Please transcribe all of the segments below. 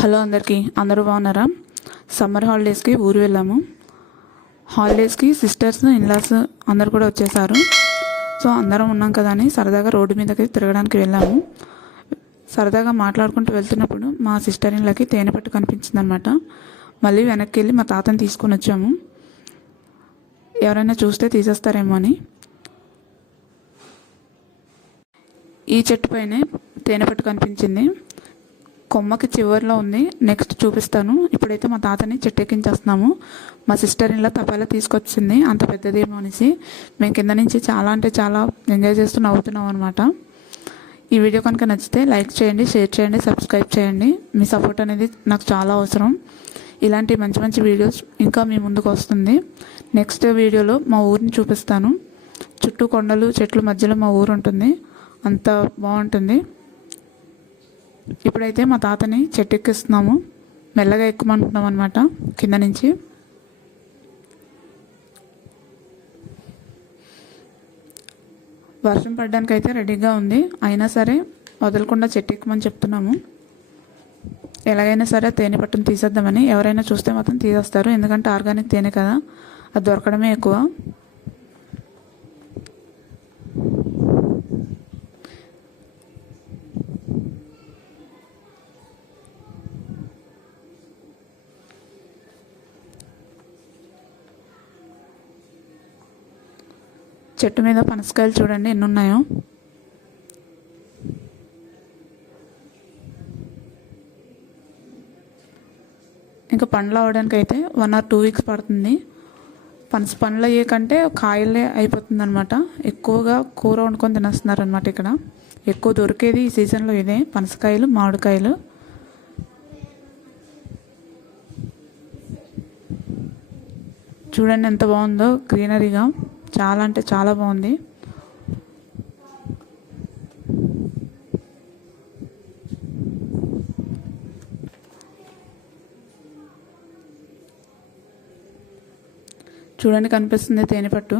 Hello అందరికీ. అందరూ బాగున్నారా? సమ్మర్ హాలిడేస్కి ఊరు వెళ్ళాము. హాలిడేస్కి సిస్టర్స్ ఇన్లాస్ అందరు కూడా వచ్చేసారు. సో అందరం ఉన్నాం కదా అని సరదాగా రోడ్డు మీదకి తిరగడానికి వెళ్ళాము. సరదాగా మాట్లాడుకుంటూ వెళ్తున్నప్పుడు మా సిస్టర్ ఇన్లకి తేనె పట్టు కనిపించిందనమాట. మళ్ళీ వెనక్కి వెళ్ళి మా తాతని తీసుకొని వచ్చాము. ఎవరైనా చూస్తే తీసేస్తారేమో అని. ఈ చెట్టు పైనే తేనె పట్టు కనిపించింది. కొమ్మకి చివరిలో ఉంది. నెక్స్ట్ చూపిస్తాను. ఇప్పుడైతే మా తాతని చెట్టెక్కించేస్తున్నాము. మా సిస్టర్ ఇలా తపాలా తీసుకొచ్చింది. అంత పెద్దదేమో అనేసి. మేము కింద నుంచి చాలా అంటే చాలా ఎంజాయ్ చేస్తూ నవ్వుతున్నాం అనమాట ఈ వీడియో కనుక నచ్చితే లైక్ చేయండి షేర్ చేయండి సబ్స్క్రైబ్ చేయండి. మీ సపోర్ట్ అనేది నాకు చాలా అవసరం. ఇలాంటి మంచి మంచి వీడియోస్ ఇంకా మీ ముందుకు వస్తుంది. నెక్స్ట్ వీడియోలో మా ఊరిని చూపిస్తాను. చుట్టూ కొండలు చెట్లు మధ్యలో మా ఊరు ఉంటుంది. అంత బాగుంటుంది. ఇప్పుడైతే మా తాతని చెట్టెక్కిస్తున్నాము. మెల్లగా ఎక్కుమంటున్నాం అనమాట కింద నుంచి. వర్షం పడడానికి అయితే రెడీగా ఉంది. అయినా సరే వదలకుండా చెట్టెక్కమని చెప్తున్నాము. ఎలాగైనా సరే తేనె పట్టును తీసేద్దామని ఎవరైనా చూస్తే మాత్రం తీసేస్తారు. ఎందుకంటే ఆర్గానిక్ తేనె కదా అది దొరకడమే ఎక్కువ. చెట్టు మీద పనసకాయలు చూడండి ఎన్ని ఉన్నాయో ఇంకా పండ్లు అవ్వడానికి అయితే వన్ ఆర్ టూ వీక్స్ పడుతుంది. పనస పండ్లు అయ్యే కంటే కాయలే అయిపోతుంది అనమాట ఎక్కువగా కూర వండుకొని తినేస్తున్నారు అనమాట ఇక్కడ. ఎక్కువ దొరికేది ఈ సీజన్లో ఇదే పనసకాయలు మామిడికాయలు. చూడండి ఎంత బాగుందో గ్రీనరీగా. చాలా అంటే చాలా బాగుంది. చూడండి కనిపిస్తుంది తేనెపట్టు.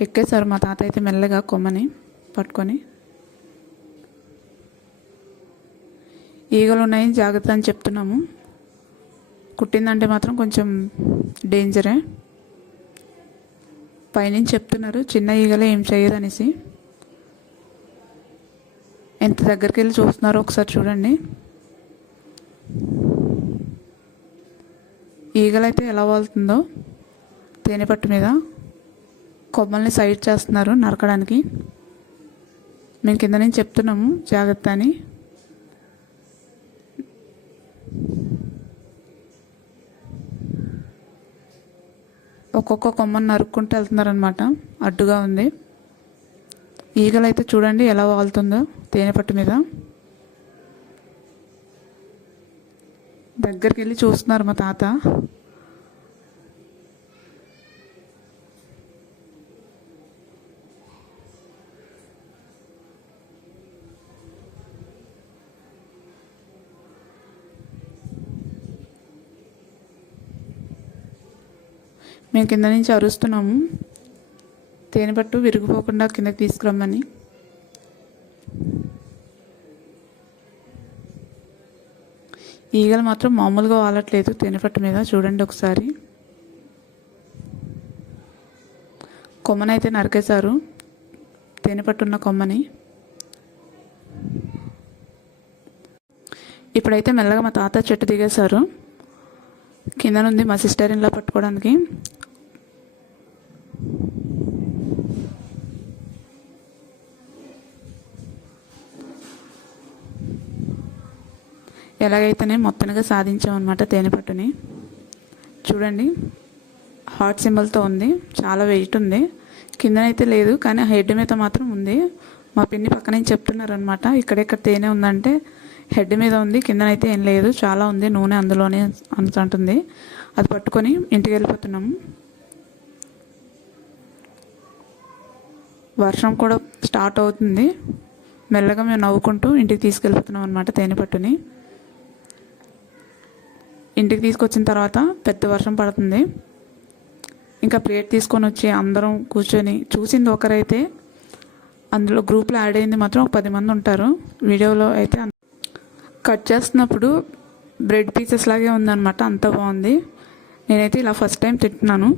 ఎక్కేశారు మా తాత అయితే మెల్లగా కొమ్మని పట్టుకొని. ఈగలు ఉన్నాయి జాగ్రత్త అని చెప్తున్నాము. కుట్టిందంటే మాత్రం కొంచెం డేంజరే పైనుంచి చెప్తున్నారు చిన్న ఈగలే ఏం చేయదనేసి ఎంత దగ్గరికి వెళ్ళి చూస్తున్నారో ఒకసారి చూడండి. ఈగలైతే ఎలా వాళ్తుందో తేనెపట్టు మీద కొమ్మల్ని సైడ్ చేస్తున్నారు నరకడానికి. మేము కింద నుంచి చెప్తున్నాము జాగ్రత్త అని. ఒక్కొక్క కొమ్మని నరుక్కుంటూ వెళ్తున్నారనమాట అడ్డుగా ఉంది. ఈగలు అయితే చూడండి ఎలా వాళ్తుందో తేనెపట్టు మీద. దగ్గరికి వెళ్ళి చూస్తున్నారు మా తాత. మేము కింద నుంచి అరుస్తున్నాము. తేనెపట్టు విరిగిపోకుండా కిందకి తీసుకురమ్మని. ఈగలు మాత్రం మామూలుగా వాలట్లేదు. తేనెపట్టు మీద చూడండి ఒకసారి. కొమ్మనైతే నరికేశారు. తేనెపట్టున్న కొమ్మని. ఇప్పుడైతే మెల్లగా మా తాత చెట్టు దిగేశారు. కింద నుండి మా సిస్టర్ ఇంట్లో పట్టుకోవడానికి. ఎలాగైతేనే మొత్తంగా సాధించామన్నమాట తేనెపట్టుని. చూడండి హార్ట్ సింబల్తో ఉంది చాలా వెయిట్ ఉంది. కిందనైతే లేదు కానీ హెడ్ మీద మాత్రం ఉంది. మా పిన్ని పక్క నుంచి చెప్తున్నారు అనమాట ఇక్కడెక్కడ తేనె ఉందంటే హెడ్ మీద ఉంది కిందనైతే ఏం లేదు చాలా ఉంది నూనె అందులోనే అంటుంది. అది పట్టుకొని ఇంటికి వెళ్ళిపోతున్నాము. వర్షం కూడా స్టార్ట్ అవుతుంది. మెల్లగా మేము నవ్వుకుంటూ ఇంటికి తీసుకెళ్ళిపోతున్నాం అనమాట తేనె పట్టుని ఇంటికి తీసుకొచ్చిన తర్వాత పెద్ద వర్షం పడుతుంది. ఇంకా ప్లేట్ తీసుకొని వచ్చి అందరం కూర్చొని చూసింది ఒకరైతే అందులో గ్రూప్లో యాడ్ అయింది మాత్రం ఒక పది మంది ఉంటారు. వీడియోలో అయితే కట్ చేస్తున్నప్పుడు బ్రెడ్ పీసెస్ లాగే ఉందన్నమాట అంత బాగుంది. నేనైతే ఇలా ఫస్ట్ టైం తింటున్నాను.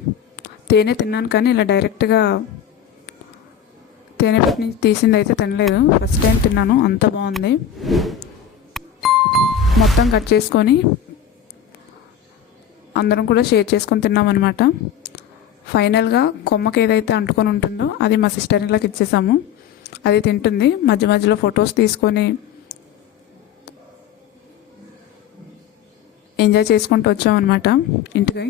తేనె తిన్నాను కానీ ఇలా డైరెక్ట్గా తేనె పెట్టి నుంచి తీసింది అయితే తినలేదు. ఫస్ట్ టైం తిన్నాను అంత బాగుంది. మొత్తం కట్ చేసుకొని అందరం కూడా షేర్ చేసుకొని తిన్నాం అనమాట ఫైనల్గా కొమ్మకి ఏదైతే అంటుకొని ఉంటుందో అది మా సిస్టర్ ఇళ్ళకి ఇచ్చేసాము. అది తింటుంది. మధ్య మధ్యలో ఫొటోస్ తీసుకొని ఎంజాయ్ చేసుకుంటూ వచ్చామన్నమాట ఇంటికి.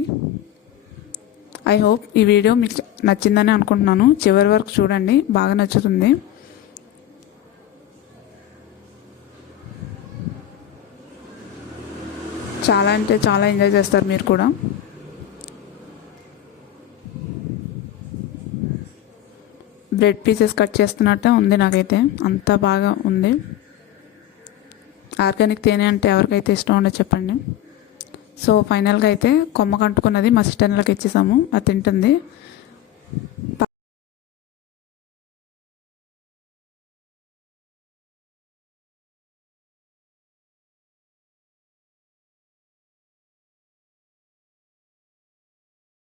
ఐ హోప్ ఈ వీడియో మీకు నచ్చిందని అనుకుంటున్నాను. చివరి వరకు చూడండి. బాగా నచ్చుతుంది. చాలా అంటే చాలా ఎంజాయ్ చేస్తారు మీరు కూడా. బ్రెడ్ పీసెస్ కట్ చేస్తున్నట్టే ఉంది నాకైతే. అంత బాగా ఉంది. ఆర్గానిక్ తేనె అంటే ఎవరికైతే ఇష్టం ఉండదు చెప్పండి. సో ఫైనల్గా అయితే కొమ్మ కంటుకున్నది మా సిస్టర్లకు ఇచ్చేసాము. అది తింటుంది.